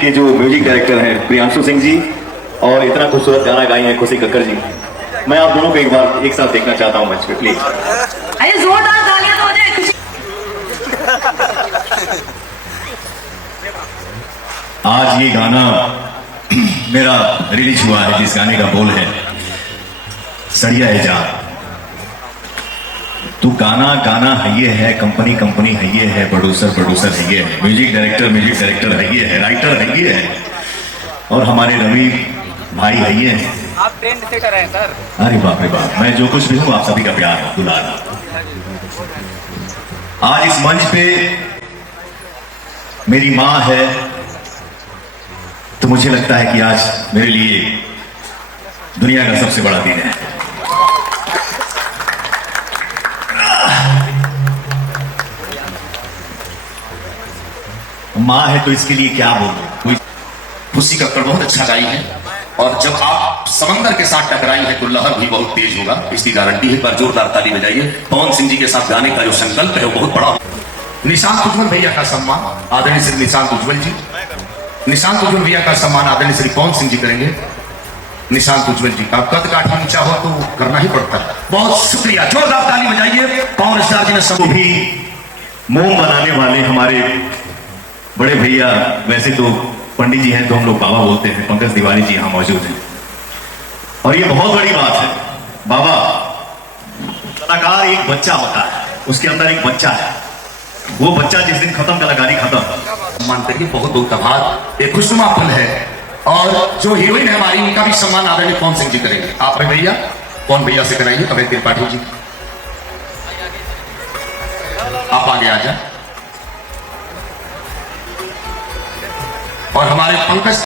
के जो music director हैं प्रियांशु सिंह जी और इतना खूबसूरत गाना गाई हैं खुशी कक्कर जी, मैं आप दोनों को एक बार एक साथ देखना चाहता हूं मंच पे प्लीज। आइए जोरदार तालियां तो हो जाए खुशी। आज ये गाना मेरा रिलीज हुआ है, जिस गाने का बोल है सड़िया है जा, तू गाना गाना है ये है, कंपनी कंपनी है ये है, प्रोड्यूसर प्रोड्यूसर है ये है, म्यूजिक डायरेक्टर है ये है, राइटर है ये है, और हमारे रवि भाई है ये है। आप ट्रेंड सेटर हैं सर। अरे बाप रे बाप, मैं जो कुछ भी हूं आप सभी का प्यार है, दुलार। आज इस मंच पे मेरी मां है, तो मुझे लगता है कि आज मेरे लिए दुनिया का सबसे बड़ा दिन है। मां है तो इसके लिए क्या बोलूं। खुशी कक्कड़ बहुत अच्छा गाई है, और जब आप समंदर के साथ टकराई है तो लहर भी बहुत तेज होगा, इसकी गारंटी है। पर जोरदार ताली बजाइए। पवन सिंह जी के साथ गाने का जो संकल्प है वो बहुत बड़ा। निशांत उज्ज्वल भैया का सम्मान आदरणीय श्री निशांत उज्ज्वल जी, निशांत उज्ज्वल भैया का सम्मान आदरणीय श्री पवन सिंह जी करेंगे। निशांत उज्ज्वल जी का कद काठी ऊंचा हो तो करना ही पड़ता है। बहुत शुक्रिया, जोरदार ताली बजाइए। पवन स्टार जी ने सब भी मोम बनाने वाले हमारे बड़े भैया, वैसे तो पंडित जी हैं तो हम लोग बाबा बोलते हैं, पंकज तिवारी जी यहां मौजूद हैं, और ये बहुत बड़ी बात है। बाबा, कलाकार एक बच्चा होता है, उसके अंदर एक बच्चा है, वो बच्चा जिस दिन खत्म कलाकारी खत्म। सम्मान करिए, बहुत बहुत आभार। एक खुशनुमा पल है, और जो हीरोइन है हमारी उनका भी सम्मान आदरणीय पवन सिंह जी करेंगे। आप भैया कौन भैया से कराइए, अभय त्रिपाठी जी आप आगे आ जाए, और हमारे पंकज